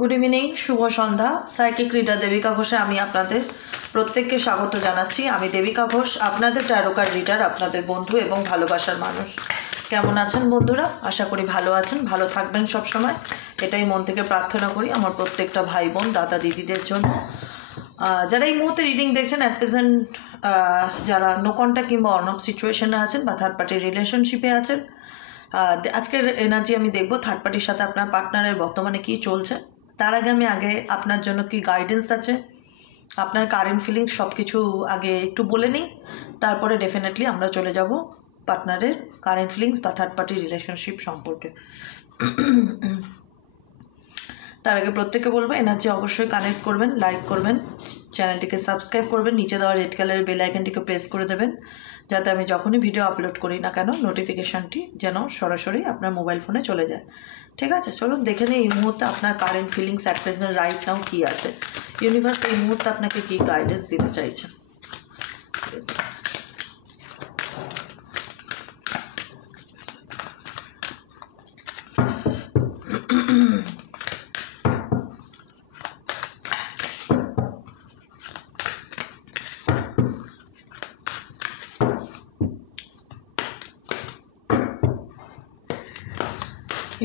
Good evening, শুভ সন্ধ্যা। Psychic reader Devika ঘোষে আমি আপনাদের প্রত্যেককে স্বাগত জানাচ্ছি। আমি দেবিকা ঘোষ, আপনাদের ট্যারো কার্ড রিডার, আপনাদের বন্ধু এবং ভালোবাসার মানুষ। কেমন আছেন বন্ধুরা? আশা করি ভালো আছেন, ভালো থাকবেন সব সময়। এটাই মন থেকে প্রার্থনা করি আমার প্রত্যেকটা ভাই বোন, দাদা দিদিদের জন্য। যারা এই মুহূর্তে রিডিং দেখছেন, অ্যাট প্রেজেন্ট যারা নো কন্ট্যাক্ট কিংবা অন অফ সিচুয়েশনে আছেন বা থার্ড পার্টির রিলেশনশিপে আছেন, আজকের এনার্জি আমি দেখব থার্ড পার্টির সাথে আপনার পার্টনারের বর্তমানে কী চলছে। তার আগে আমি আপনার জন্য কি গাইডেন্স আছে, আপনার কারেন্ট ফিলিংস সব কিছু আগে একটু বলে নিই, তারপরে ডেফিনেটলি আমরা চলে যাব পার্টনারের কারেন্ট ফিলিংস বা থার্ড পার্টি রিলেশনশিপ সম্পর্কে। তার আগে প্রত্যেককে বলবো এনার্জি অবশ্যই কানেক্ট করবেন, লাইক করবেন, চ্যানেলটিকে সাবস্ক্রাইব করবেন, নিচে দেওয়া রেড কালারের বেল আইকনটিকে প্রেস করে দেবেন, যাতে আমি যখনই ভিডিও আপলোড করি না কেন নোটিফিকেশানটি যেন সরাসরি আপনার মোবাইল ফোনে চলে যায়। ঠিক আছে, চলুন দেখে নিই এই মুহূর্তে আপনার current feelings at present right now কী আছে। ইউনিভার্স এই মুহূর্তে আপনাকে কী গাইডেন্স দিতে চাইছে।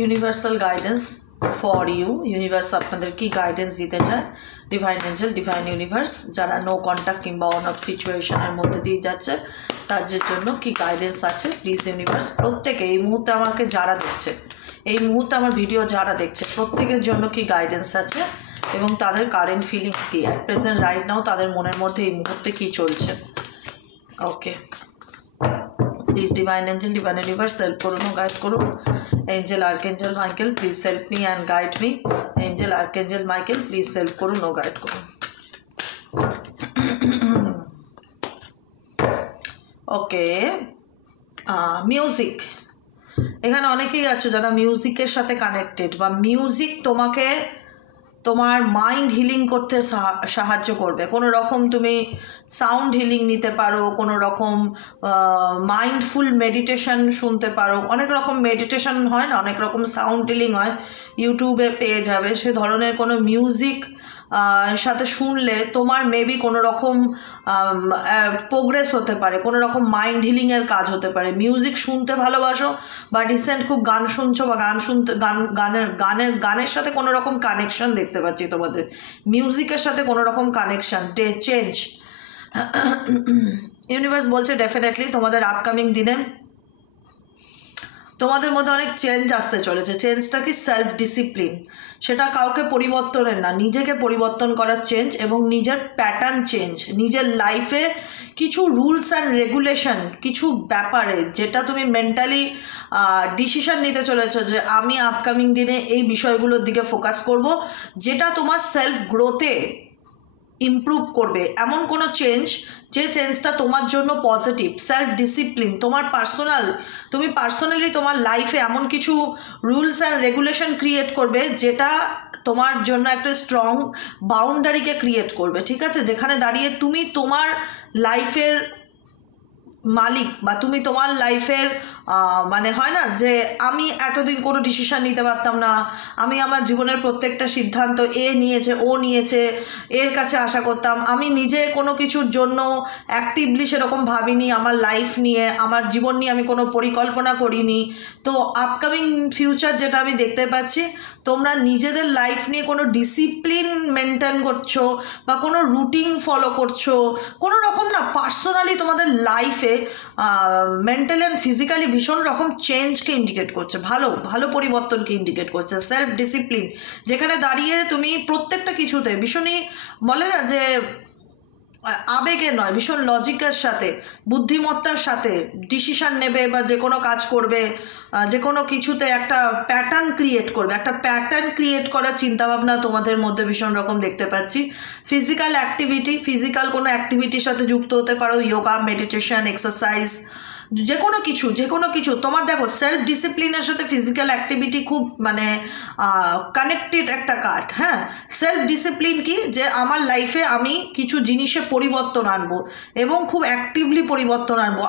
Universal guidance for you. Universe আপনাদের কি গাইডেন্স দিতে চায়? ডিভাইন এঞ্জেল, ডিভাইন ইউনিভার্স, যারা নো কন্ট্যাক্ট কিংবা অন অফ সিচুয়েশনের মধ্যে দিয়ে যাচ্ছে তাদের জন্য কি গাইডেন্স আছে প্লিজ ইউনিভার্স। প্রত্যেকে এই মুহূর্তে আমাকে যারা দেখছে, এই মুহূর্তে আমার ভিডিও যারা দেখছে, প্রত্যেকের জন্য কি গাইডেন্স আছে এবং তাদের কারেন্ট ফিলিংস কি অ্যাট প্রেজেন্ট রাইট নাও, তাদের মনের মধ্যে এই মুহূর্তে কি চলছে। Okay, please divine angel, divine universe help করুন ও গাইড করুন। Angel archangel Michael please help me and guide me. Angel archangel Michael please help করুন ও গাইড করুন। Okay, music. এখানে অনেকেই আছো যারা মিউজিকের সাথে কানেক্টেড, বা মিউজিক তোমাকে তোমার মাইন্ড হিলিং করতে সাহায্য করবে। কোনো রকম তুমি সাউন্ড হিলিং নিতে পারো, কোনো রকম মাইন্ডফুল মেডিটেশন শুনতে পারো। অনেক রকম মেডিটেশন হয় না, অনেক রকম সাউন্ড হিলিং হয়, ইউটিউবে পেয়ে যাবে। সে ধরনের কোনো মিউজিক সাথে শুনলে তোমার মেবি কোনো রকম প্রোগ্রেস হতে পারে, কোনো রকম মাইন্ড হিলিংয়ের কাজ হতে পারে। মিউজিক শুনতে ভালোবাসো বা রিসেন্ট খুব গান শুনছো বা গানের সাথে কোনো রকম কানেকশন দেখতে পাচ্ছি তোমাদের, মিউজিকের সাথে কোনো রকম কানেকশন, চেঞ্জ। ইউনিভার্স বলছে ডেফিনেটলি তোমাদের আপকামিং দিনে তোমাদের মধ্যে অনেক চেঞ্জ আসতে চলেছে। চেঞ্জটা কি? Self discipline. সেটা কাউকে পরিবর্তনের না, নিজেকে পরিবর্তন করার চেঞ্জ এবং নিজের প্যাটার্ন চেঞ্জ। নিজের লাইফে কিছু রুলস অ্যান্ড রেগুলেশন, কিছু ব্যাপারে যেটা তুমি মেন্টালি ডিসিশন নিতে চলেছো যে আমি আপকামিং দিনে এই বিষয়গুলোর দিকে ফোকাস করব, যেটা তোমার সেলফ গ্রোথে ইমপ্রুভ করবে। এমন কোনো চেঞ্জ যে চেঞ্জটা তোমার জন্য পজিটিভ। সেলফ ডিসিপ্লিন, তোমার তুমি পার্সোনালি তোমার লাইফে এমন কিছু রুলস অ্যান্ড রেগুলেশন ক্রিয়েট করবে যেটা তোমার জন্য একটা স্ট্রং বাউন্ডারিকে ক্রিয়েট করবে। ঠিক আছে, যেখানে দাঁড়িয়ে তুমি তোমার লাইফের মালিক, বা তুমি তোমার লাইফের মানে হয় না যে আমি এতদিন কোনো ডিসিশন নিতে পারতাম না, আমি আমার জীবনের প্রত্যেকটা সিদ্ধান্ত নিয়েছে, ও নিয়েছে, এর কাছে আশা করতাম, আমি নিজে কোনো কিছুর জন্য অ্যাক্টিভলি সেরকম ভাবিনি, আমার লাইফ নিয়ে, আমার জীবন নিয়ে আমি কোনো পরিকল্পনা করিনি। তো আপকামিং ফিউচার যেটা আমি দেখতে পাচ্ছি, তোমরা নিজেদের লাইফ নিয়ে কোনো ডিসিপ্লিন মেনটেন করছো বা কোনো রুটিন ফলো করছো, কোনো রকম না পার্সোনালি তোমাদের লাইফে মেন্টাল অ্যান্ড ফিজিক্যালি ভীষণ রকম চেঞ্জকে ইন্ডিকেট করছে, ভালো ভালো পরিবর্তনকে ইন্ডিকেট করছে। সেলফ ডিসিপ্লিন, যেখানে দাঁড়িয়ে তুমি প্রত্যেকটা কিছুতে ভীষণই বলে না যে আবেগে নয়, ভীষণ লজিকের সাথে, বুদ্ধিমত্তার সাথে ডিসিশন নেবে বা যে কোনো কাজ করবে, যে কোনো কিছুতে একটা প্যাটার্ন ক্রিয়েট করবে। একটা প্যাটার্ন ক্রিয়েট করার চিন্তাভাবনা তোমাদের মধ্যে ভীষণ রকম দেখতে পাচ্ছি। ফিজিক্যাল অ্যাক্টিভিটি, ফিজিক্যাল কোনো অ্যাক্টিভিটির সাথে যুক্ত হতে পারো, যোগা, মেডিটেশন, এক্সারসাইজ, যে কোনো কিছু তোমার। দেখো, সেলফ ডিসিপ্লিনের সাথে ফিজিক্যাল অ্যাক্টিভিটি খুব মানে কানেক্টেড একটা কার্ড। হ্যাঁ, সেলফ ডিসিপ্লিন কি? যে আমার লাইফে আমি কিছু জিনিসে পরিবর্তন আনবো এবং খুব অ্যাক্টিভলি পরিবর্তন আনবো।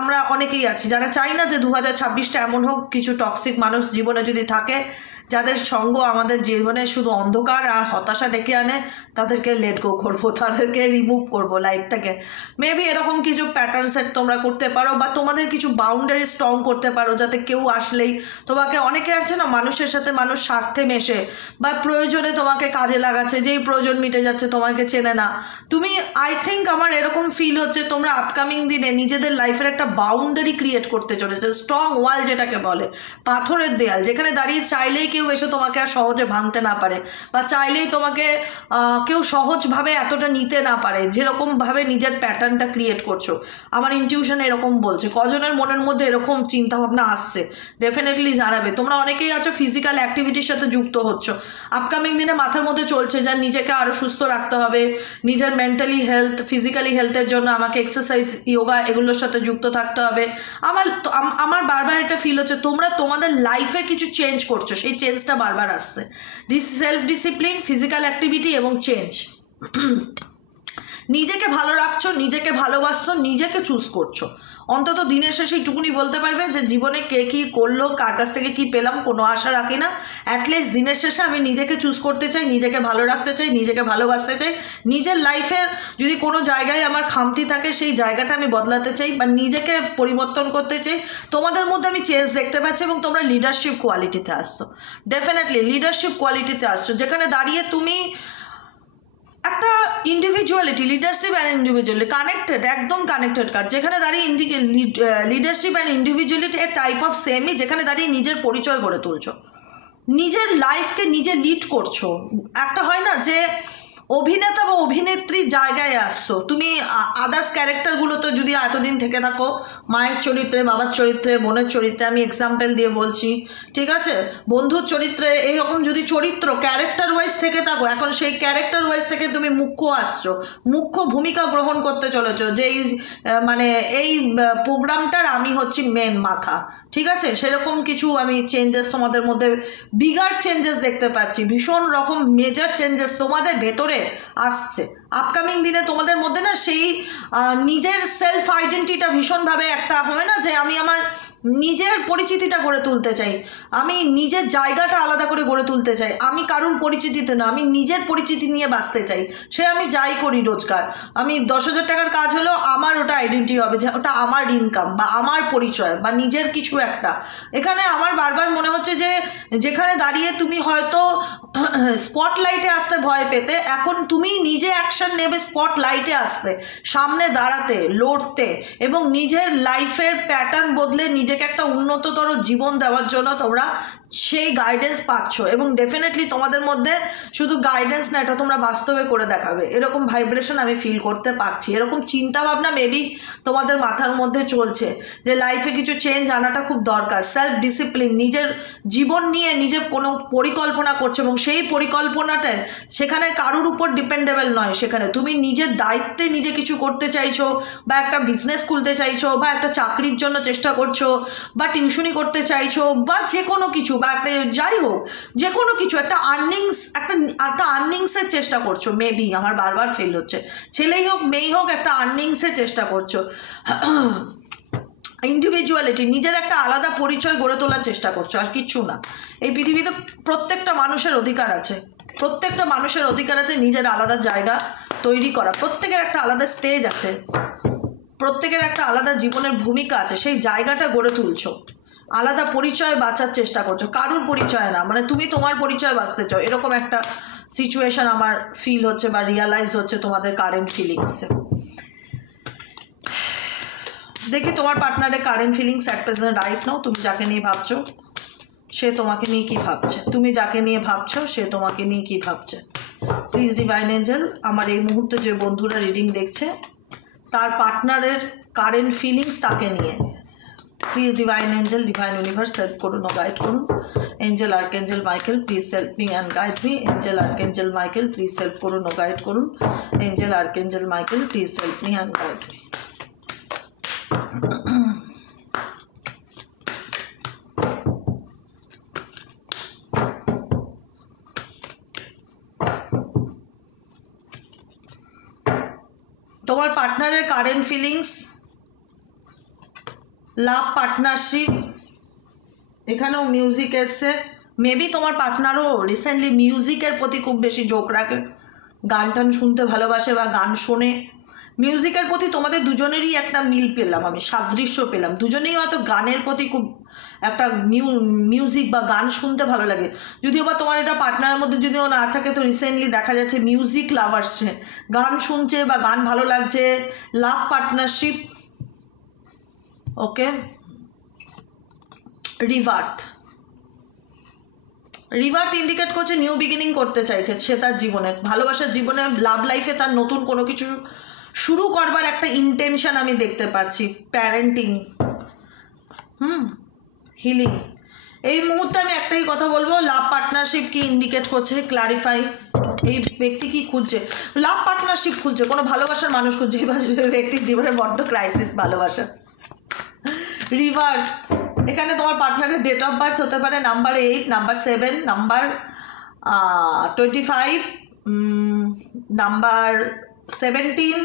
আমরা অনেকেই আছি যারা চাই না যে 2026টা এমন হোক, কিছু টক্সিক মানুষ জীবনে যদি থাকে যাদের সঙ্গ আমাদের জীবনে শুধু অন্ধকার আর হতাশা ডেকে আনে, তাদেরকে লেট গো করবো, তাদেরকে রিমুভ করবো লাইফ থেকে। মেবি এরকম কিছু প্যাটার্ন সেট তোমরা করতে পারো, বা তোমাদের কিছু বাউন্ডারি স্ট্রং করতে পারো, যাতে কেউ আসলেই তোমাকে, অনেকে আছে না মানুষের সাথে মানুষ স্বার্থে মেশে বা প্রয়োজনে তোমাকে কাজে লাগাচ্ছে, যেই প্রয়োজন মিটে যাচ্ছে তোমাকে চেনে না। তুমি, আই থিঙ্ক আমার এরকম ফিল হচ্ছে তোমরা আপকামিং দিনে নিজেদের লাইফের একটা বাউন্ডারি ক্রিয়েট করতে চলেছে, স্ট্রং ওয়াল যেটাকে বলে, পাথরের দেয়াল, যেখানে দাঁড়িয়ে চাইলেই কেউ এসে তোমাকে আর সহজে ভাঙতে না পারে, বা চাইলেই তোমাকে কেউ সহজভাবে এতটা নিতে না পারে, যেরকমভাবে নিজের প্যাটার্নটা ক্রিয়েট করছো। আমার ইনটিউশন এরকম বলছে। কজনের মনের মধ্যে এরকম চিন্তাভাবনা আসছে ডেফিনেটলি জানাবে। তোমরা অনেকেই আছো ফিজিক্যাল অ্যাক্টিভিটির সাথে যুক্ত হচ্ছ, আপকামিং দিনে মাথার মধ্যে চলছে যা নিজেকে আরও সুস্থ রাখতে হবে, নিজের মেন্টালি হেলথ, ফিজিক্যালি হেলথের জন্য আমাকে এক্সারসাইজ, ইয়োগা এগুলোর সাথে যুক্ত থাকতে হবে। আমার বারবার এটা ফিল হচ্ছে তোমরা তোমাদের লাইফে কিছু চেঞ্জ করছো, সেই চেঞ্জটা বারবার আসছে। সেলফ ডিসিপ্লিন, ফিজিক্যাল অ্যাক্টিভিটি এবং চেঞ্জ। নিজেকে ভালো রাখছো, নিজেকে ভালোবাসছো, নিজেকে চুজ করছো। অন্তত দিনের শেষে এইটুকুনি বলতে পারবে যে জীবনে কে কী করলো, কার কাছ থেকে কী পেলাম, কোনো আশা রাখি না। অ্যাটলিস্ট দিনের শেষে আমি নিজেকে চুজ করতে চাই, নিজেকে ভালো রাখতে চাই, নিজেকে ভালোবাসতে চাই। নিজের লাইফের যদি কোনো জায়গায় আমার খামতি থাকে সেই জায়গাটা আমি বদলাতে চাই, বা নিজেকে পরিবর্তন করতে চাই। তোমাদের মধ্যে আমি চেঞ্জ দেখতে পাচ্ছি, এবং তোমরা লিডারশিপ কোয়ালিটিতে আসছো, ডেফিনেটলি লিডারশিপ কোয়ালিটিতে আসছো, যেখানে দাঁড়িয়ে তুমি একটা individuality, leadership and individuality connected, একদম কানেক্টেড কার্ড, যেখানে দাঁড়িয়ে leadership and individuality A type of সেমই, যেখানে দাঁড়িয়ে নিজের পরিচয় গড়ে তুলছো, নিজের লাইফকে নিজে লিড করছো। একটা হয় না যে অভিনেতা বা অভিনেত্রীর জায়গায় আসছো তুমি, আদার্স ক্যারেক্টারগুলোতে যদি এতদিন থেকে থাকো, মায়ের চরিত্রে, বাবার চরিত্রে, বোনের চরিত্রে, আমি এক্সাম্পল দিয়ে বলছি, ঠিক আছে, বন্ধুর চরিত্রে, এইরকম যদি চরিত্র ক্যারেক্টার ওয়াইজ থেকে থাকো, এখন সেই ক্যারেক্টার ওয়াইজ থেকে তুমি মুখ্য আসছো, মুখ্য ভূমিকা গ্রহণ করতে চলেছো, যে মানে এই প্রোগ্রামটার আমি হচ্ছি মেন মাথা, ঠিক আছে, সেরকম কিছু আমি চেঞ্জেস তোমাদের মধ্যে, বিগার চেঞ্জেস দেখতে পাচ্ছি, ভীষণ রকম মেজর চেঞ্জেস তোমাদের ভেতরে আসছে। আপকামিং দিনে তোমাদের মধ্যে না সেই নিজের সেলফ আইডেন্টিটিটা ভীষণভাবে একটা হয় না, যে আমি আমার নিজের পরিচিতিটা গড়ে তুলতে চাই, আমি নিজের জায়গাটা আলাদা করে গড়ে তুলতে চাই, আমি কারুর পরিচিতিতে না, আমি নিজের পরিচিতি নিয়ে বাঁচতে চাই। সে আমি যাই করি রোজগার, আমি 10,000 টাকার কাজ হলো, আমার ওটা আইডেন্টি হবে, যে ওটা আমার ইনকাম বা আমার পরিচয় বা নিজের কিছু একটা। এখানে আমার বারবার মনে হচ্ছে যে যেখানে দাঁড়িয়ে তুমি হয়তো স্পটলাইটে আসতে ভয় পেতে, এখন তুমি নিজে অ্যাকশন নেবে স্পটলাইটে আসতে, সামনে দাঁড়াতে, লড়তে, এবং নিজের লাইফের প্যাটার্ন বদলে নিজেকে একটা উন্নততর জীবন দেওয়ার জন্য তোমরা সেই গাইডেন্স পাচ্ছ। এবং ডেফিনেটলি তোমাদের মধ্যে শুধু গাইডেন্স না, এটা তোমরা বাস্তবে করে দেখাবে, এরকম ভাইব্রেশন আমি ফিল করতে পারছি, এরকম চিন্তাভাবনা মেবি তোমাদের মাথার মধ্যে চলছে, যে লাইফে কিছু চেঞ্জ আনাটা খুব দরকার। সেলফ ডিসিপ্লিন, নিজের জীবন নিয়ে নিজের কোনো পরিকল্পনা করছো, এবং সেই পরিকল্পনাটা সেখানে কারুর উপর ডিপেন্ডেবল নয়, সেখানে তুমি নিজের দায়িত্বে নিজে কিছু করতে চাইছো, বা একটা বিজনেস খুলতে চাইছো, বা একটা চাকরির জন্য চেষ্টা করছো, বা টিউশনি করতে চাইছো, বা যে কোনো কিছু, বা একটা যাই হোক যে কোনো কিছু, একটা আর্নিংস, একটা আর্নিংসের চেষ্টা করছো। মেবি আমার বারবার ফেল হচ্ছে, ছেলেই হোক মেয়েই হোক, একটা আর্নিংসের চেষ্টা করছো। ইন্ডিভিজুয়ালিটি, নিজের একটা আলাদা পরিচয় গড়ে তোলার চেষ্টা করছো, আর কিচ্ছু না। এই পৃথিবীতে প্রত্যেকটা মানুষের অধিকার আছে, প্রত্যেকটা মানুষের অধিকার আছে নিজের আলাদা জায়গা তৈরি করা, প্রত্যেকের একটা আলাদা স্টেজ আছে, প্রত্যেকের একটা আলাদা জীবনের ভূমিকা আছে, সেই জায়গাটা গড়ে তুলছো, আলাদা পরিচয় বাঁচার চেষ্টা করছো, কারুর পরিচয় না, মানে তুমি তোমার পরিচয় বাঁচতে চাও, এরকম একটা সিচুয়েশন আমার ফিল হচ্ছে বা রিয়ালাইজ হচ্ছে তোমাদের কারেন্ট ফিলিংসে। দেখি তোমার পার্টনারের current feelings at present right নাও, তুমি যাকে নিয়ে ভাবছো সে তোমাকে নিয়ে কি ভাবছে, তুমি যাকে নিয়ে ভাবছো সে তোমাকে নিয়ে কি ভাবছে। প্লিজ ডিভাইন এঞ্জেল, আমার এই মুহূর্তে যে বন্ধুরা রিডিং দেখছে তার পার্টনারের কারেন্ট ফিলিংস তাকে নিয়ে, please divine angel, divine universe help করুন ও গাইড করুন। Angel archangel Michael please help me and guide me. Angel archangel Michael please help করুন ও গাইড করুন। Angel archangel Michael please help me and guide me. তোমার পার্টনারের current feelings, love partnership, এখানেও music এসছে, মেবি তোমার পার্টনারও রিসেন্টলি মিউজিকের প্রতি খুব বেশি ঝোঁক রাখে, গান টান শুনতে ভালোবাসে বা গান শোনে। মিউজিকের প্রতি তোমাদের দুজনেরই একটা মিল পেলাম, আমি সাদৃশ্য পেলাম। দুজনেই হয়তো গানের প্রতি খুব একটা মিউজিক বা গান শুনতে ভালো লাগে। যদিও বা তোমার এটা পার্টনারের মধ্যে যদিও না থাকে, তো রিসেন্টলি দেখা যাচ্ছে মিউজিক লাভার্স, গান শুনছে বা গান ভালো লাগছে, লাভ পার্টনারশিপ। ওকে, রিভার্থ ইন্ডিকেট করছে নিউ বিগিনিং করতে চাইছে সে তার জীবনে, ভালোবাসার জীবনে, লাভ লাইফে তার নতুন কোনো কিছু শুরু করবার একটা ইন্টেনশন আমি দেখতে পাচ্ছি। Parenting, healing. এই মুহূর্তে আমি একটাই কথা বলবো, লাভ পার্টনারশিপ কি ইন্ডিকেট করছে, ক্লারিফাই। এই ব্যক্তি কি খুঁজছে? লাভ পার্টনারশিপ খুঁজছে, কোনো ভালোবাসার মানুষ খুঁজছে। ব্যক্তির জীবনে বড্ড ক্রাইসিস ভালোবাসা। রিভার্ট, এখানে তোমার পার্টনারের ডেট অফ বার্থ হতে পারে নাম্বার 8, নাম্বার 7, নাম্বার 25, নাম্বার 17,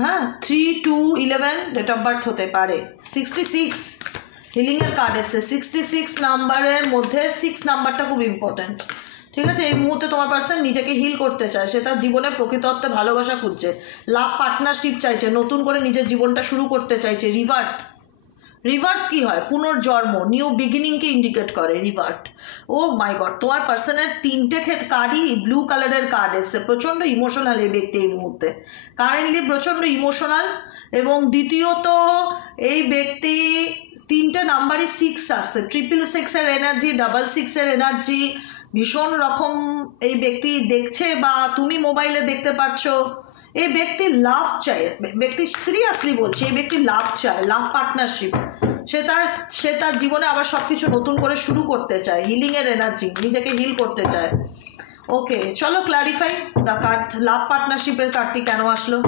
হ্যাঁ 3, 2, 11 ডেট অফ বার্থ হতে পারে। 66 হিলিংয়ের কার্ড এসছে, 66 নাম্বারের মধ্যে 6 নাম্বারটা খুব ইম্পর্ট্যান্ট। ঠিক আছে, এই মুহূর্তে তোমার পার্সন নিজেকে হিল করতে চায়, সে তার জীবনে প্রকৃত অর্থে ভালোবাসা খুঁজছে, লাভ পার্টনারশিপ চাইছে, নতুন করে নিজের জীবনটা শুরু করতে চাইছে। রিভার্ট কি হয়? পুনর্জন্ম, নিউ বিগিনিংকে ইন্ডিকেট করে রিভার্ট। ও মাই গড, তোমার পার্সনের 3টে কার্ডই ব্লু কালারের কার্ড এসছে। প্রচণ্ড ইমোশনাল এই ব্যক্তি এই মুহূর্তে, কারেন্টলি প্রচণ্ড ইমোশনাল। এবং দ্বিতীয়ত এই ব্যক্তি 3টে নাম্বারই 6 আসছে, 666-এর এনার্জি, 66-এর এনার্জি ভীষণ রকম এই ব্যক্তি দেখছে বা তুমি মোবাইলে দেখতে পাচ্ছ। এই ব্যক্তি লাভ চায়, ব্যক্তি সিরিয়াসলি বলছে, এই ব্যক্তি লাভ চায়, লাভ পার্টনারশিপ। সে তার জীবনে আবার সব কিছু নতুন করে শুরু করতে চায়, হিলিংয়ের এনার্জি, নিজেকে হিল করতে চায়। ওকে, চলো ক্লারিফাই দ্য কার্ড। লাভ পার্টনারশিপের কার্ডটি কেন আসলো?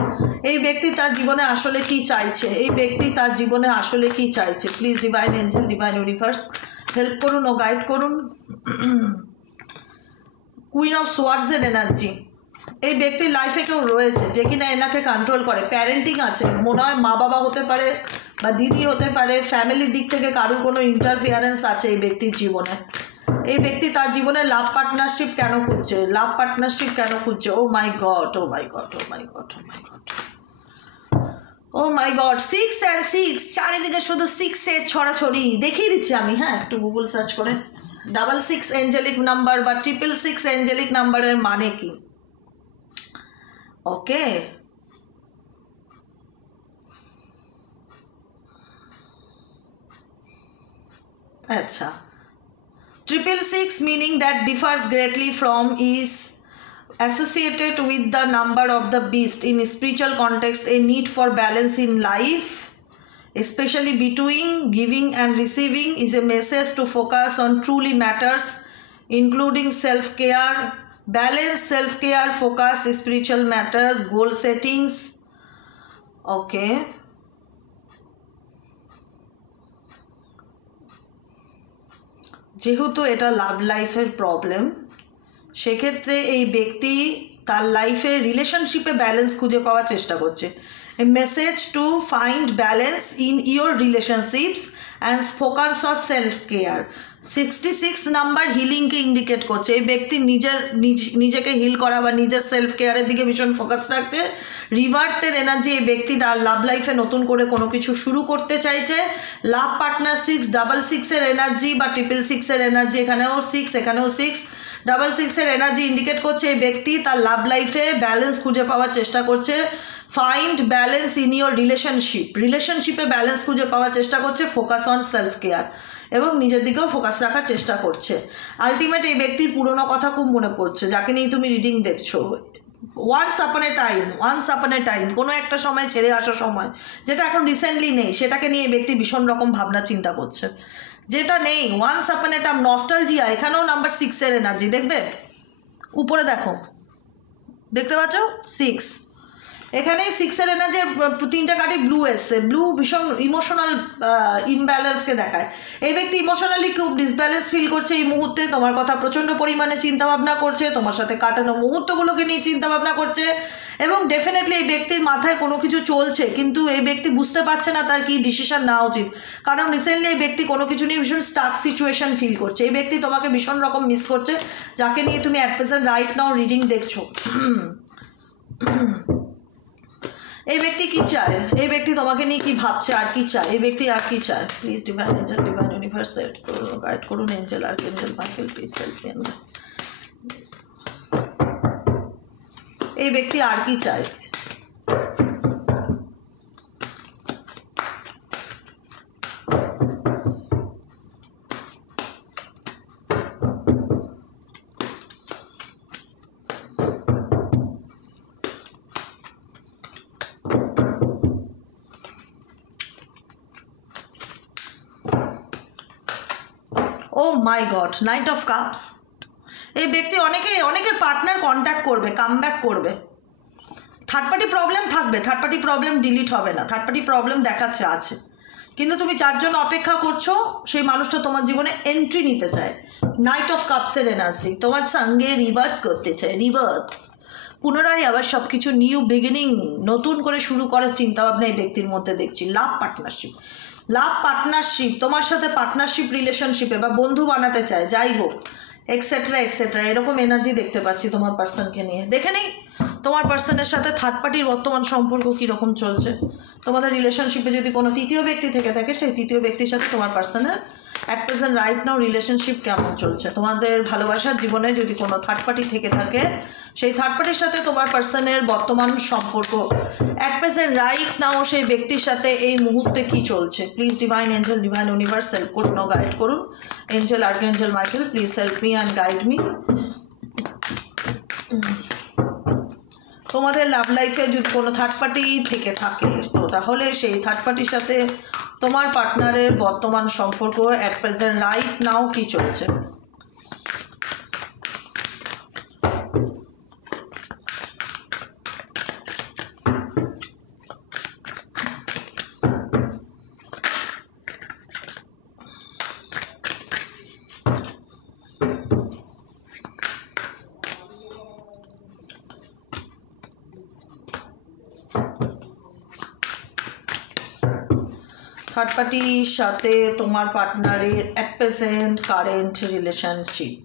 এই ব্যক্তি তার জীবনে আসলে কি চাইছে? এই ব্যক্তি তার জীবনে আসলে কি চাইছে? Please divine angel, divine universe help করুন ও গাইড করুন। কুইন অফ সোয়ার্ডসের এনার্জি, এই ব্যক্তির লাইফে কেউ রয়েছে যে কিনা এনাকে কন্ট্রোল করে, প্যারেন্টিং আছে, মনে হয় মা বাবা হতে পারে বা দিদি হতে পারে, ফ্যামিলির দিক থেকে কারোর কোনো ইন্টারফিয়ারেন্স আছে এই ব্যক্তির জীবনে। এই ব্যক্তি তার জীবনে লাভ পার্টনারশিপ কেন খুঁজছে? লাভ পার্টনারশিপ কেন খুঁজছে? Oh my god, oh my god, oh my god, oh my god, oh my god. 6 and 6, চারিদিকে শুধু 6-এর ছড়াছড়ি দেখিয়ে দিচ্ছি আমি। হ্যাঁ, একটু গুগল সার্চ করে 66 এঞ্জেলিক নাম্বার বা 666 এঞ্জেলিক নাম্বারের মানে কি? ওকে, আচ্ছা, 666 meaning that differs greatly from is associated with the number of the beast in spiritual context. A need for balance in life, especially between giving and receiving, is a message to focus on truly matters, including self-care, balance, self-care, focus, spiritual matters, goal settings. Okay, যেহেতু এটা লাভ লাইফের problem, সেক্ষেত্রে এই ব্যক্তি তার লাইফে রিলেশনশিপে balance খুঁজে পাওয়ার চেষ্টা করছে। A message to find balance in your relationships and focus on self care. 66 number হিলিংকে ইন্ডিকেট করছে। এই ব্যক্তি নিজেকে হিল করা বা নিজের সেলফ কেয়ারের দিকে ভীষণ ফোকাস রাখছে। রিভার্টের এনার্জি, এই ব্যক্তি তার লাভ লাইফে নতুন করে কোনো কিছু শুরু করতে চাইছে। লাভ পার্টনার 666-এর এনার্জি বা 666-এর এনার্জি, এখানেও 6, এখানেও 6, 66-এর এনার্জি ইন্ডিকেট করছে এই ব্যক্তি তার লাভ লাইফে ব্যালেন্স খুঁজে পাওয়ার চেষ্টা করছে। ফাইন্ড ব্যালেন্স ইন ইয়োর রিলেশনশিপে ব্যালেন্স খুঁজে পাওয়ার চেষ্টা করছে। ফোকাস অন সেলফ কেয়ার এবং নিজের দিকেও ফোকাস রাখার চেষ্টা করছে। আলটিমেট এই ব্যক্তির পুরনো কথা খুব মনে পড়ছে, যাকে নিয়ে তুমি রিডিং দেখছো। ওয়ান্স আপন এ টাইম, কোনো একটা সময় ছেড়ে আসার সময়, যেটা এখন রিসেন্টলি নেই, সেটাকে নিয়ে এই ব্যক্তি ভীষণ রকম ভাবনা চিন্তা করছে। যেটা নেই, once upon a time, nostalgia. এখানেও নাম্বার 6-এর এনার্জি, দেখবে উপরে দেখো, দেখতে পাচ্ছ 6, এখানে 6-এর এনার্জি। 3টে কার্ডই ব্লু এসছে। ব্লু ভীষণ ইমোশনাল ইমব্যালেন্সকে দেখায়। এই ব্যক্তি ইমোশনালি খুব ডিসব্যালেন্স ফিল করছে এই মুহূর্তে, তোমার কথা প্রচণ্ড পরিমাণে চিন্তাভাবনা করছে, তোমার সাথে কাটানো মুহূর্তগুলোকে নিয়ে চিন্তাভাবনা করছে। এবং ডেফিনেটলি এই ব্যক্তির মাথায় কোনো কিছু চলছে, কিন্তু এই ব্যক্তি বুঝতে পারছে না তার কি ডিসিশন নেওয়া উচিত, কারণ রিসেন্টলি এই ব্যক্তি কোনো কিছু নিয়ে ভীষণ স্টাক সিচুয়েশন ফিল করছে। এই ব্যক্তি তোমাকে ভীষণ রকম মিস করছে, যাকে নিয়ে তুমি at present right now reading দেখছো। এই ব্যক্তি কি চায়, এই ব্যক্তি তোমাকে নিয়ে কি ভাবছে, আর কি চায়, এই ব্যক্তি আর কি চায়? Please divine angel, divine universe guide করুন, angel archangel Michael, please help me. এই ব্যক্তি আর কি চায়? Oh my god, knight of cups. এই ব্যক্তি অনেকের পার্টনার কন্ট্যাক্ট করবে, কামব্যাক করবে। থার্ড পার্টি প্রবলেম থাকবে, থার্ড পার্টি প্রবলেম ডিলিট হবে না, থার্ড পার্টি প্রবলেম দেখাচ্ছে আছে, কিন্তু তুমি যার জন্য অপেক্ষা করছো সেই মানুষটা তোমার জীবনে এন্ট্রি নিতে চায়। নাইট অফ কাপসের এনার্জি তোমার সঙ্গে রিভার্ট করতে চায়, রিভার্ট, পুনরায় আবার সব কিছু নিউ বিগিনিং, নতুন করে শুরু করার চিন্তাভাবনা এই ব্যক্তির মধ্যে দেখছি। লাভ পার্টনারশিপ, লাভ পার্টনারশিপ, তোমার সাথে পার্টনারশিপ রিলেশনশিপে বা বন্ধু বানাতে চায়, যাই হোক, এক্সেট্রা এক্সেট্রা, এরকম এনার্জি দেখতে পাচ্ছি তোমার পার্সনকে নিয়ে। দেখে নেই তোমার পার্সনের সাথে থার্ড পার্টির বর্তমান সম্পর্ক কীরকম চলছে। তোমাদের রিলেশনশিপে যদি কোনো তৃতীয় ব্যক্তি থেকে থাকে, সেই তৃতীয় ব্যক্তির সাথে তোমার পার্সনের at present right now relationship কেমন চলছে। তোমাদের ভালোবাসার জীবনে যদি কোনো থার্ড পার্টি থেকে থাকে, সেই থার্ড পার্টির সাথে তোমার পার্সনের বর্তমান সম্পর্ক অ্যাট প্রেজেন্ট রাইট নাও সেই ব্যক্তির সাথে এই মুহূর্তে কি চলছে। Please divine angel, divine universe help করুন, গাইড করুন, angel archangel Michael, please help me and guide me. তোমাদের লাভ লাইফে যদি কোনো থার্ড পার্টি থেকে থাকে, তো তাহলে সেই থার্ড পার্টির সাথে তোমার পার্টনারের বর্তমান সম্পর্ক অ্যাট প্রেজেন্ট রাইট নাও কি চলছে। থার্ড পার্টির সাথে তোমার পার্টনারের at present current relationship.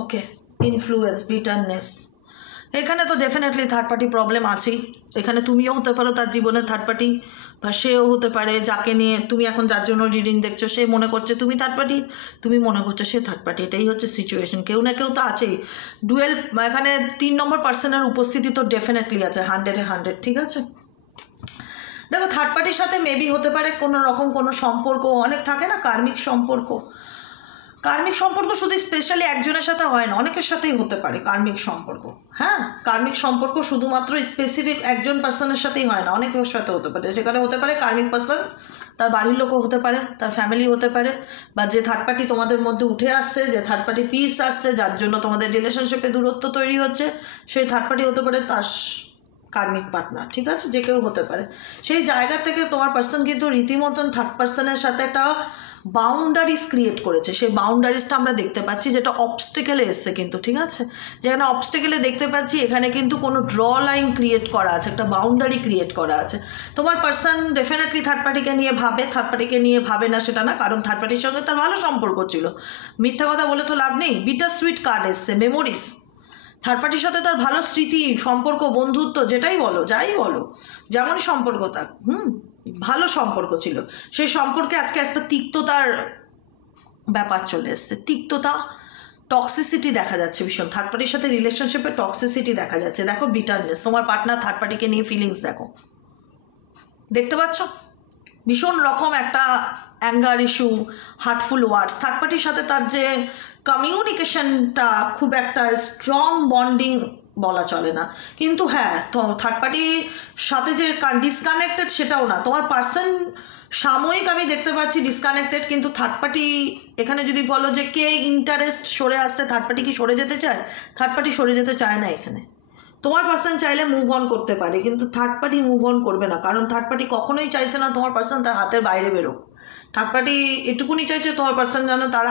Okay, influence, bitterness, এখানে তো ডেফিনেটলি থার্ড পার্টি প্রবলেম আছেই। এখানে তুমিও হতে পারো তার জীবনে থার্ড পার্টি, বা সেও হতে পারে যাকে নিয়ে তুমি এখন যার জন্য রিডিং দেখছো, সে মনে করছে তুমি থার্ড পার্টি, তুমি মনে করছো সে থার্ড পার্টি। এটাই হচ্ছে সিচুয়েশন, কেউ না কেউ তো আছেই। ডুয়েল, এখানে 3 নম্বর পার্সনের উপস্থিতি তো ডেফিনেটলি আছে, 100-এ 100, ঠিক আছে। দেখো, থার্ড পার্টির সাথে মেবি হতে পারে কোনো রকম কোনো সম্পর্ক, অনেক থাকে না কার্মিক সম্পর্ক। কার্মিক সম্পর্ক শুধু স্পেশালি একজনের সাথে হয় না, অনেকের সাথেই হতে পারে কার্মিক সম্পর্ক। হ্যাঁ, কার্মিক সম্পর্ক শুধুমাত্র স্পেসিফিক একজন পার্সনের সাথেই হয় না, অনেকের সাথে হতে পারে। সেখানে হতে পারে কার্মিক পার্সন, তার বাড়ির লোকও হতে পারে, তার ফ্যামিলি হতে পারে, বা যে থার্ড পার্টি তোমাদের মধ্যে উঠে আসছে, যে থার্ড পার্টি পিস আসছে, যার জন্য তোমাদের রিলেশনশিপে দূরত্ব তৈরি হচ্ছে, সেই থার্ড পার্টি হতে পারে তার কার্মিক পার্টনার, ঠিক আছে, যে কেউ হতে পারে। সেই জায়গা থেকে তোমার পার্সন কিন্তু রীতিমতন থার্ড পার্সনের সাথে একটা বাউন্ডারিজ ক্রিয়েট করেছে। সেই বাউন্ডারিজটা আমরা দেখতে পাচ্ছি, যেটা অবস্টেকেলে এসছে কিন্তু, ঠিক আছে। যেখানে অবস্টেকেলে দেখতে পাচ্ছি, এখানে কিন্তু কোনো ড্র লাইন ক্রিয়েট করা আছে, একটা বাউন্ডারি ক্রিয়েট করা আছে। তোমার পার্সন ডেফিনেটলি থার্ড পার্টিকে নিয়ে ভাবে, থার্ড পার্টিকে নিয়ে ভাবে না সেটা না, কারণ থার্ড পার্টির সঙ্গে তার ভালো সম্পর্ক ছিল। মিথ্যা কথা বলে তো লাভ নেই, বিটার সুইট কার্ড এসছে, মেমোরিজ। থার্ড পার্টির সাথে তার ভালো স্মৃতি, সম্পর্ক, বন্ধুত্ব, যেটাই বলো, যাই বলো, যেমনই সম্পর্ক তার, ভালো সম্পর্ক ছিল। সেই সম্পর্কে আজকে একটা তিক্ততার ব্যাপার চলে এসছে, তিক্ততা, টক্সিসিটি দেখা যাচ্ছে ভীষণ। থার্ড পার্টির সাথে রিলেশনশিপে টক্সিসিটি দেখা যাচ্ছে। দেখো, বিটারনেস, তোমার পার্টনার থার্ড পার্টিকে নিয়ে ফিলিংস দেখো, দেখতে পাচ্ছ ভীষণ রকম একটা অ্যাঙ্গার ইস্যু, হার্টফুল ওয়ার্ডস। থার্ড পার্টির সাথে তার যে কমিউনিকেশনটা খুব একটা স্ট্রং বন্ডিং বলা চলে না, কিন্তু হ্যাঁ, থার্ড পার্টির সাথে যে ডিসকানেক্টেড সেটাও না। তোমার পার্সন সাময়িক আমি দেখতে পাচ্ছি ডিসকানেক্টেড, কিন্তু থার্ড পার্টি এখানে যদি বলো যে কে ইন্টারেস্ট সরে আসতে, থার্ড পার্টি কি সরে যেতে চায়? থার্ড পার্টি সরে যেতে চায় না এখানে। তোমার পার্সন চাইলে মুভ অন করতে পারে, কিন্তু থার্ড পার্টি মুভ অন করবে না, কারণ থার্ড পার্টি কখনোই চাইছে না তোমার পার্সন তার হাতের বাইরে বেরোক। থার্ড পার্টি এটুকুনি চাইছে তোমার পার্সন যেন তারা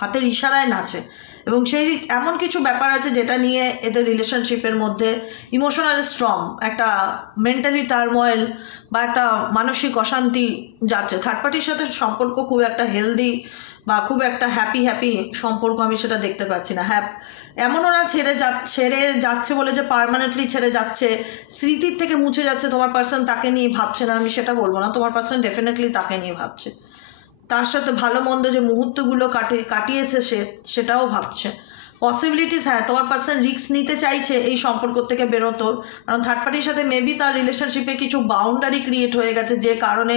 হাতের ইশারায় নাচে, এবং সেই এমন কিছু ব্যাপার আছে যেটা নিয়ে এদের রিলেশনশিপের মধ্যে ইমোশনাল স্ট্রং, একটা মেন্টালি টার্ময়েল বা একটা মানসিক অশান্তি যাচ্ছে। থার্ড পার্টির সাথে সম্পর্ক খুব একটা হেলদি বা খুব একটা হ্যাপি সম্পর্ক আমি সেটা দেখতে পাচ্ছি না। এমনও না ছেড়ে যাচ্ছে বলে যে পার্মানেন্টলি ছেড়ে যাচ্ছে, স্মৃতির থেকে মুছে যাচ্ছে তোমার পার্সন তাকে নিয়ে ভাবছে না, আমি সেটা বলবো না। তোমার পার্সন ডেফিনেটলি তাকে নিয়ে ভাবছে, তার সাথে ভালো মন্দ যে মুহূর্তগুলো কাটিয়েছে সেটাও ভাবছে। পসিবিলিটিস, হ্যাঁ তোমার পার্সন রিস্ক নিতে চাইছে এই সম্পর্ক থেকে বেরোতো, কারণ থার্ড পার্টির সাথে মেবি তার রিলেশনশিপে কিছু বাউন্ডারি ক্রিয়েট হয়ে গেছে, যে কারণে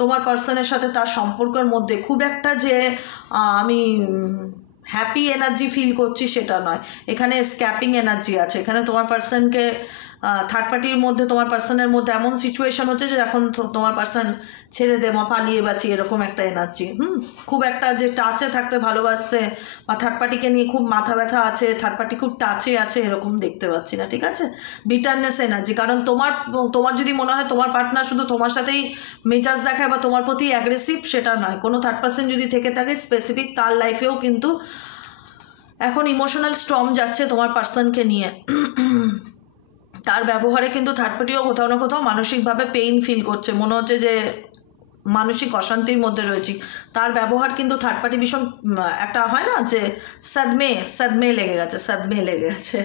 তোমার পার্সনের সাথে তার সম্পর্কের মধ্যে খুব একটা যে আমি হ্যাপি এনার্জি ফিল করছি সেটা নয়, এখানে স্ক্যাপিং এনার্জি আছে। এখানে তোমার পার্সনকে থার্ড পার্টির মধ্যে তোমার পার্সনের মধ্যে এমন সিচুয়েশন হচ্ছে যে এখন তোমার পার্সন ছেড়ে দে মা, পালিয়ে বাঁচি, এরকম একটা এনার্জি। খুব একটা যে টাচে থাকতে ভালোবাসছে বা থার্ড পার্টিকে নিয়ে খুব মাথা ব্যথা আছে, থার্ড পার্টি খুব টাচে আছে, এরকম দেখতে পাচ্ছি না। ঠিক আছে, বিটারনেস এনার্জি, কারণ তোমার যদি মনে হয় তোমার পার্টনার শুধু তোমার সাথেই মেজাজ দেখায় বা তোমার প্রতি অ্যাগ্রেসিভ, সেটা নয়। কোনো থার্ড পার্সন যদি থেকে থাকে স্পেসিফিক, তার লাইফেও কিন্তু এখন ইমোশনাল স্টর্ম যাচ্ছে তোমার পার্সনকে নিয়ে। তার ব্যবহারে কিন্তু থার্ড পার্টিও কোথাও না কোথাও মানসিকভাবে পেইন ফিল করছে, মনে হচ্ছে যে মানসিক অশান্তির মধ্যে রয়েছি। তার ব্যবহার কিন্তু থার্ড পার্টি ভীষণ একটা হয় না যে সদমে লেগে গেছে।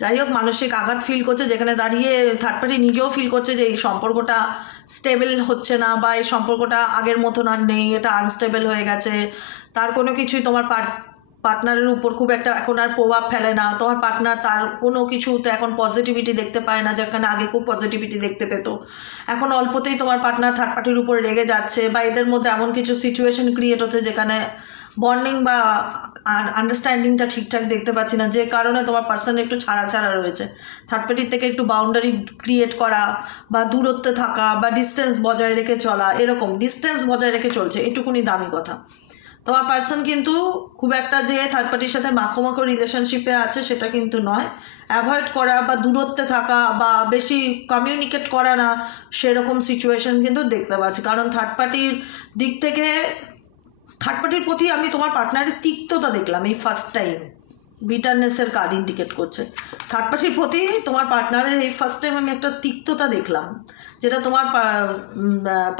যাই হোক, মানসিক আঘাত ফিল করছে, যেখানে দাঁড়িয়ে থার্ড পার্টি নিজেও ফিল করছে যে এই সম্পর্কটা স্টেবল হচ্ছে না, বা এই সম্পর্কটা আগের মতন আর নেই, এটা আনস্টেবল হয়ে গেছে। তার কোনো কিছুই তোমার পার্টনারের উপর খুব একটা এখন আর প্রভাব ফেলে না। তোমার পার্টনার তার কোনো কিছুতে এখন পজিটিভিটি দেখতে পায় না, যেখানে আগে খুব পজিটিভিটি দেখতে পেতো। এখন অল্পতেই তোমার পার্টনার থার্ড পার্টির উপর রেগে যাচ্ছে, বা এদের মধ্যে এমন কিছু সিচুয়েশন ক্রিয়েট হচ্ছে যেখানে বন্ডিং বা আন্ডারস্ট্যান্ডিংটা ঠিকঠাক দেখতে পাচ্ছি না, যে কারণে তোমার পার্সন একটু ছাড়া রয়েছে। থার্ড পার্টির থেকে একটু বাউন্ডারি ক্রিয়েট করা বা দূরত্বে থাকা বা ডিস্টেন্স বজায় রেখে চলা, এরকম ডিস্টেন্স বজায় রেখে চলছে, এটুকুনি দামি কথা। তোমার পার্সন কিন্তু খুব একটা যে থার্ড পার্টির সাথে মাখো রিলেশনশিপে আছে সেটা কিন্তু নয়। অ্যাভয়েড করা বা দূরত্বে থাকা বা বেশি কমিউনিকেট করা না, সেরকম সিচুয়েশন কিন্তু দেখতে পাচ্ছি। কারণ থার্ড পার্টির দিক থেকে থার্ড পার্টির প্রতি আমি তোমার পার্টনারের তিক্ততা দেখলাম এই ফার্স্ট টাইম, বিটারনেসের কার্ড ইন্ডিকেট করছে। থার্ড পার্টির প্রতি তোমার পার্টনারের এই ফার্স্ট টাইম আমি একটা তিক্ততা দেখলাম, যেটা তোমার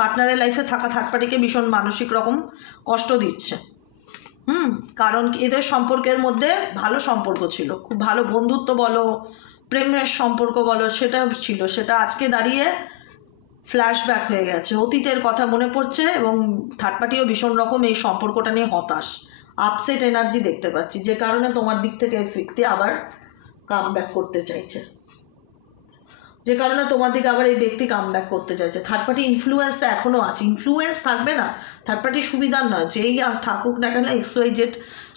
পার্টনারের লাইফে থাকা থার্ড পার্টিকে ভীষণ মানসিক রকম কষ্ট দিচ্ছে। কারণ এদের সম্পর্কের মধ্যে ভালো সম্পর্ক ছিল, খুব ভালো বন্ধুত্ব বলো, প্রেমের সম্পর্ক বলো, সেটা ছিল, সেটা আজকে দাঁড়িয়ে ফ্ল্যাশব্যাক হয়ে গেছে, অতীতের কথা মনে পড়ছে, এবং থার্ড পার্টিও ভীষণ রকম এই সম্পর্কটা নিয়ে হতাশ, আপসেট এনার্জি দেখতে পাচ্ছি, যে কারণে তোমার দিক থেকে এই ব্যক্তি আবার কামব্যাক করতে চাইছে, যে কারণে তোমার দিকে আবার এই ব্যক্তি কামব্যাক করতে চাইছে। থার্ড পার্টি ইনফ্লুয়েন্সটা এখনও আছে, ইনফ্লুয়েন্স থাকবে না, থার্ড পার্টি সুবিধার নয়, যেই আর থাকুক না কেন XYZ,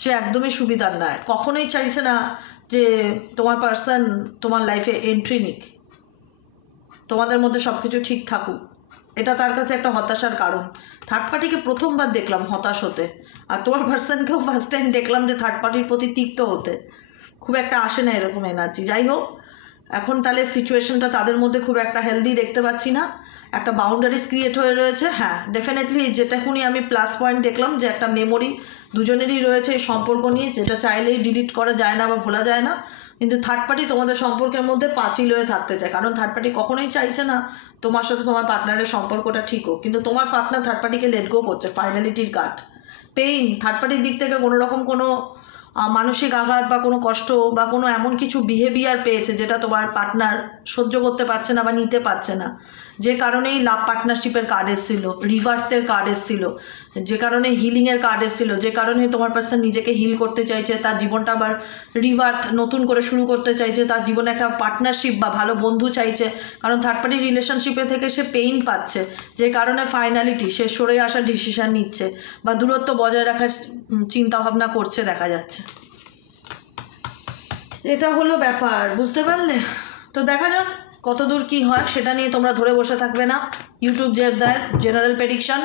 সে একদমই সুবিধার নয়, কখনোই চাইছে না যে তোমার পার্সন তোমার লাইফে এন্ট্রি নিক, তোমাদের মধ্যে সব কিছু ঠিক থাকুক। এটা তার কাছে একটা হতাশার কারণ। থার্ড পার্টিকে প্রথমবার দেখলাম হতাশ হতে, আর তোমার পার্সনকেও ফার্স্ট টাইম দেখলাম যে থার্ড পার্টির প্রতি তিক্ত হতে। খুব একটা আসে না এরকম এনার্জি। যাই হোক, এখন তাহলে সিচুয়েশনটা তাদের মধ্যে খুব একটা হেলদি দেখতে পাচ্ছি না, একটা বাউন্ডারিজ ক্রিয়েট হয়ে রয়েছে। হ্যাঁ, ডেফিনেটলি যেটাখুনি আমি প্লাস পয়েন্ট দেখলাম যে একটা মেমোরি দুজনেরই রয়েছে এই সম্পর্ক নিয়ে, যেটা চাইলেই ডিলিট করা যায় না বা ভোলা যায় না। কিন্তু থার্ড পার্টি তোমাদের সম্পর্কের মধ্যে পাঁচিল হয়ে থাকতে চায়, কারণ থার্ড পার্টি কখনোই চাইছে না তোমার সাথে তোমার পার্টনারের সম্পর্কটা ঠিক হোক, কিন্তু তোমার পার্টনার থার্ড পার্টিকে লেট গো করছে। ফাইনালিটির কার্ড, পেইন। থার্ড পার্টির দিক থেকে কোনো রকম কোনো মানসিক আঘাত বা কোনো কষ্ট বা কোনো এমন কিছু বিহেভিয়ার পেয়েছে যেটা তোমার পার্টনার সহ্য করতে পারছে না বা নিতে পারছে না, যে কারণেই লাভ পার্টনারশিপের কার্ড এসেছিল, রিভার্থের কার্ড এসেছিল, যে কারণে হিলিংয়ের কার্ড এসেছিল, যে কারণে তোমার পার্সন নিজেকে হিল করতে চাইছে, তার জীবনটা আবার রিভার্থ নতুন করে শুরু করতে চাইছে, তার জীবনে একটা পার্টনারশিপ বা ভালো বন্ধু চাইছে, কারণ থার্ড পার্টি রিলেশনশিপে থেকে সে পেইন পাচ্ছে, যে কারণে ফাইনালিটি সে সরে আসার ডিসিশান নিচ্ছে বা দূরত্ব বজায় রাখার চিন্তাভাবনা করছে দেখা যাচ্ছে। এটা হলো ব্যাপার, বুঝতে পারলে? তো দেখা যাক কতদূর কি হয়, সেটা নিয়ে তোমরা ধরে বসে থাকবে না। ইউটিউব যে দেয় জেনারেল প্রেডিকশন,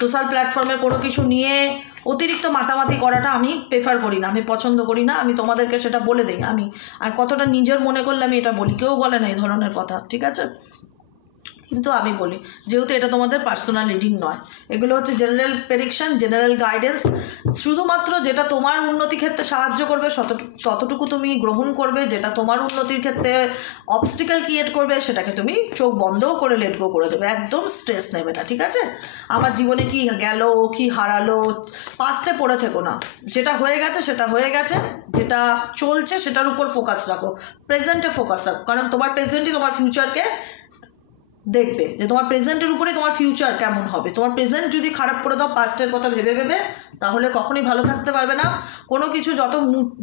সোশ্যাল প্ল্যাটফর্মে কোনো কিছু নিয়ে অতিরিক্ত মাতামাতি করাটা আমি প্রেফার করি না, আমি পছন্দ করি না, আমি তোমাদেরকে সেটা বলে দিই। আমি আর কতটা নিজের মনে করলে আমি এটা বলি, কেউ বলে না এই ধরনের কথা, ঠিক আছে? কিন্তু আমি বলি, যেহেতু এটা তোমাদের পার্সোনাল রিডিং নয়, এগুলো হচ্ছে জেনারেল প্রেডিকশন, জেনারেল গাইডেন্স। শুধুমাত্র যেটা তোমার উন্নতি ক্ষেত্রে সাহায্য করবে ততটুকু তুমি গ্রহণ করবে, যেটা তোমার উন্নতির ক্ষেত্রে অবস্টিক্যাল ক্রিয়েট করবে সেটাকে তুমি চোখ বন্ধও করে লেট গো করে দেবে, একদম স্ট্রেস নেবে না, ঠিক আছে? আমার জীবনে কি গেল, কি হারালো, পাস্টে পড়ে থেকো না। যেটা হয়ে গেছে সেটা হয়ে গেছে, যেটা চলছে সেটার উপর ফোকাস রাখো, প্রেজেন্টে ফোকাস রাখো, কারণ তোমার প্রেজেন্টই তোমার ফিউচারকে দেখবে, যে তোমার প্রেজেন্টের উপরে তোমার ফিউচার কেমন হবে। তোমার প্রেজেন্ট যদি খারাপ করে দাও পাস্টের কথা ভেবে ভেবে, তাহলে কখনোই ভালো থাকতে পারবে না। কোনো কিছু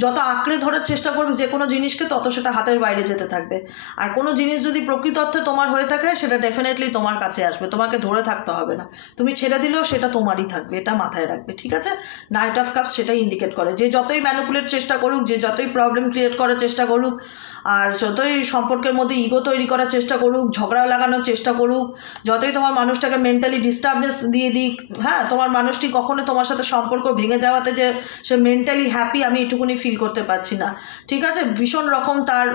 যত আঁকড়ে ধরার চেষ্টা করবে যে কোনো জিনিসকে, তত সেটা হাতের বাইরে যেতে থাকবে। আর কোনো জিনিস যদি প্রকৃত অর্থে তোমার হয়ে থাকে, সেটা ডেফিনেটলি তোমার কাছে আসবে, তোমাকে ধরে থাকতে হবে না। তুমি ছেড়ে দিলেও সেটা তোমারই থাকবে, এটা মাথায় রাখবে, ঠিক আছে? নাইট অফ কাপস সেটাই ইন্ডিকেট করে, যে যতই ম্যানিপুলেট চেষ্টা করুক, যে যতই প্রবলেম ক্রিয়েট করার চেষ্টা করুক, আর যতই সম্পর্কের মধ্যে ইগো তৈরি করার চেষ্টা করুক, ঝগড়া লাগানোর চেষ্টা করুক, যতই তোমার মানুষটাকে মেন্টালি ডিস্টার্বনেস দিয়ে দিক, হ্যাঁ, তোমার মানুষটি কখনো তোমার সাথে সম্পর্ক ভেঙে যাওয়াতে যে সে মেন্টালি হ্যাপি, আমি এটুকুনি ফিল করতে পারছি না, ঠিক আছে? ভীষণ রকম তার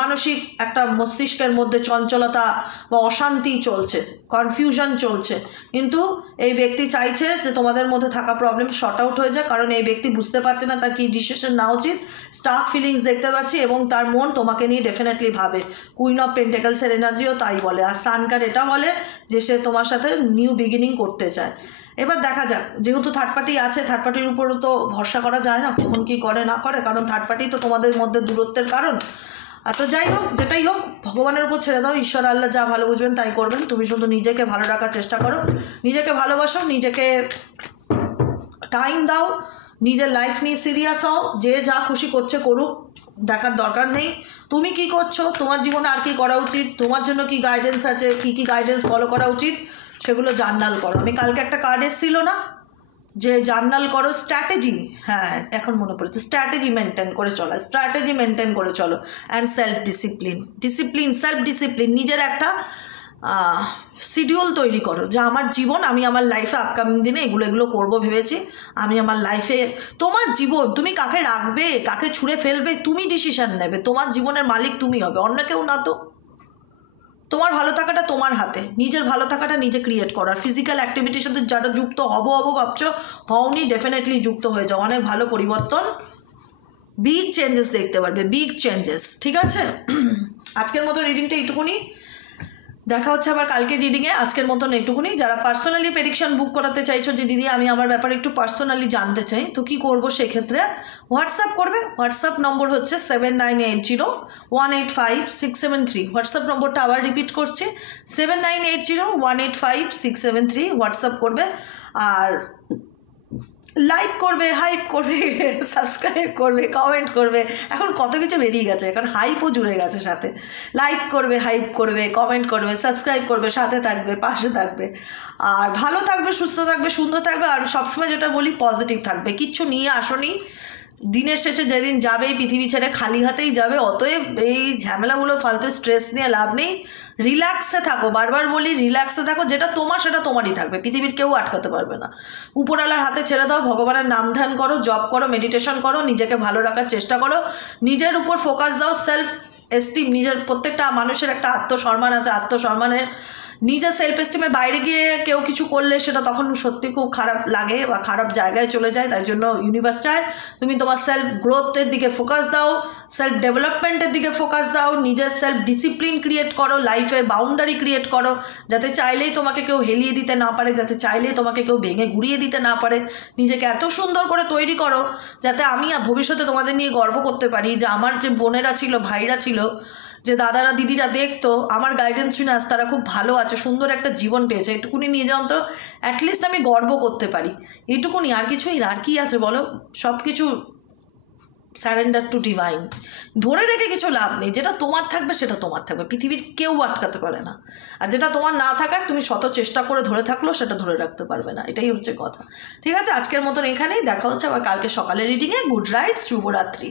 মানসিক একটা মস্তিষ্কের মধ্যে চঞ্চলতা বা অশান্তি চলছে, কনফিউশন চলছে। কিন্তু এই ব্যক্তি চাইছে যে তোমাদের মধ্যে থাকা প্রবলেম শর্ট আউট হয়ে যাক, কারণ এই ব্যক্তি বুঝতে পারছে না তার কী ডিসিশন নেওয়া উচিত। স্টাক ফিলিংস দেখতে পাচ্ছি, এবং তার মন তোমাকে নিয়ে ডেফিনেটলি ভাবে। কুইন অফ পেন্টেকলসের এনার্জিও তাই বলে, আর সান কার্ড এটা বলে যে সে তোমার সাথে নিউ বিগিনিং করতে চায়। এবার দেখা যাক, যেহেতু থার্ড পার্টি আছে, থার্ড পার্টির উপরও তো ভরসা করা যায় না কখন কী করে না করে, কারণ থার্ড পার্টি তো তোমাদের মধ্যে দূরত্বের কারণ। তো যাই হোক, যেটাই হোক, ভগবানের উপর ছেড়ে দাও, ঈশ্বর আল্লাহ যা ভালো বুঝবেন তাই করবেন। তুমি শুধু নিজেকে ভালো রাখার চেষ্টা করো, নিজেকে ভালোবাসো, নিজেকে টাইম দাও, নিজের লাইফ নিয়ে সিরিয়াস হও। যে যা খুশি করছে করুক, দেখার দরকার নেই তুমি কি করছো, তোমার জীবনে আর কি করা উচিত, তোমার জন্য কি গাইডেন্স আছে, কি কি গাইডেন্স ফলো করা উচিত, সেগুলো জার্নাল করো। আমি কালকে একটা কার্ড এসেছিলো না, যে জার্নাল করো, স্ট্র্যাটেজি, হ্যাঁ এখন মনে পড়েছে, স্ট্র্যাটেজি মেনটেন করে চলো, স্ট্র্যাটেজি মেনটেন করে চলো, and self discipline, self discipline, নিজের একটা শিডিউল তৈরি করো, যে আমার জীবন, আমি আমার লাইফে আপকামিং দিনে এগুলো করবো ভেবেছি। আমি আমার লাইফে, তোমার জীবন, তুমি কাকে রাখবে, কাকে ছুঁড়ে ফেলবে, তুমি ডিসিশন নেবে। তোমার জীবনের মালিক তুমি হবে, অন্য কেউ না তো। তোমার ভালো থাকাটা তোমার হাতে, নিজের ভালো থাকাটা নিজে ক্রিয়েট করো। আর ফিজিক্যাল অ্যাক্টিভিটির সাথে যারা যুক্ত হবো ভাবছো, হওনি, ডেফিনেটলি যুক্ত হয়ে যাও, অনেক ভালো পরিবর্তন, বিগ চেঞ্জেস দেখতে পারবে, বিগ চেঞ্জেস, ঠিক আছে? আজকের মতো রিডিংটা এইটুকুনি, দেখা হচ্ছে আবার কালকে রিডিংয়ে। আজকের মতন এইটুকুনি। যারা পার্সোনালি প্রেডিকশন বুক করাতে চাইছো, যে দিদি আমি আমার ব্যাপারে একটু পার্সোনালি জানতে চাই, তো কী করবো সেক্ষেত্রে হোয়াটসঅ্যাপ করবে। হোয়াটসঅ্যাপ নম্বর হচ্ছে 7980185673। হোয়াটসঅ্যাপ নম্বরটা আবার রিপিট করছি, 7980185673। হোয়াটসঅ্যাপ করবে, আর লাইক করবে, হাইপ করবে, সাবস্ক্রাইব করবে, কমেন্ট করবে। এখন কত কিছু বেরিয়ে গেছে, এখন হাইপও জুড়ে গেছে সাথে। লাইক করবে, হাইপ করবে, কমেন্ট করবে, সাবস্ক্রাইব করবে, সাথে থাকবে, পাশে থাকবে, আর ভালো থাকবে, সুস্থ থাকবে, সুন্দর থাকবে। আর সবসময় যেটা বলি, পজিটিভ থাকবে। কিচ্ছু নিয়ে আসনি, দিনের শেষে যেদিন যাবে এই পৃথিবী ছেড়ে খালি হাতেই যাবে। অতএব এই ঝামেলাগুলো, ফালতু স্ট্রেস নিয়ে লাভ নেই। রিল্যাক্সে থাকো, বারবার বলি রিল্যাক্সে থাকো। যেটা তোমার সেটা তোমারই থাকবে, পৃথিবীর কেউ আটকাতে পারবে না। উপরওয়ালার হাতে ছেড়ে দাও, ভগবানের নাম ধ্যান করো, জপ করো, মেডিটেশন করো, নিজেকে ভালো রাখার চেষ্টা করো, নিজের উপর ফোকাস দাও, সেলফ এস্টিম। নিজের প্রত্যেকটা মানুষের একটা আত্মসম্মান আছে, আত্মসম্মানের, নিজের সেলফ এস্টিমের বাইরে গিয়ে কেউ কিছু করলে সেটা তখন সত্যি খুব খারাপ লাগে বা খারাপ জায়গায় চলে যায়। তাই জন্য ইউনিভার্স চায় তুমি তোমার সেলফ গ্রোথের দিকে ফোকাস দাও, সেলফ ডেভেলপমেন্টের দিকে ফোকাস দাও, নিজের সেলফ ডিসিপ্লিন ক্রিয়েট করো, লাইফের বাউন্ডারি ক্রিয়েট করো, যাতে চাইলেই তোমাকে কেউ হেলিয়ে দিতে না পারে, যাতে চাইলেই তোমাকে কেউ ভেঙে ঘুরিয়ে দিতে না পারে। নিজেকে এত সুন্দর করে তৈরি করো যাতে আমি ভবিষ্যতে তোমাদের নিয়ে গর্ব করতে পারি, যে আমার যে বোনেরা ছিল, ভাইরা ছিল, যে দাদারা দিদিরা দেখতো আমার গাইডেন্স শুনে আজ তারা খুব ভালো আছে, সুন্দর একটা জীবন পেয়েছে। এটুকুনি নিয়ে যাও তো, অ্যাটলিস্ট আমি গর্ব করতে পারি, এইটুকুনি। আর কিছুই না, আর কী আছে বলো? সব কিছু সারেন্ডার টু ডিভাইন। ধরে রেখে কিছু লাভ নেই, যেটা তোমার থাকবে সেটা তোমার থাকবে, পৃথিবীর কেউ আটকাতে পারে না। আর যেটা তোমার না থাকার, তুমি শত চেষ্টা করে ধরে থাকলেও সেটা ধরে রাখতে পারবে না, এটাই হচ্ছে কথা। ঠিক আছে, আজকের মতন এখানেই, দেখা হচ্ছে আবার কালকে সকালে রিডিংয়ে। গুড রাইট, শুভরাত্রি।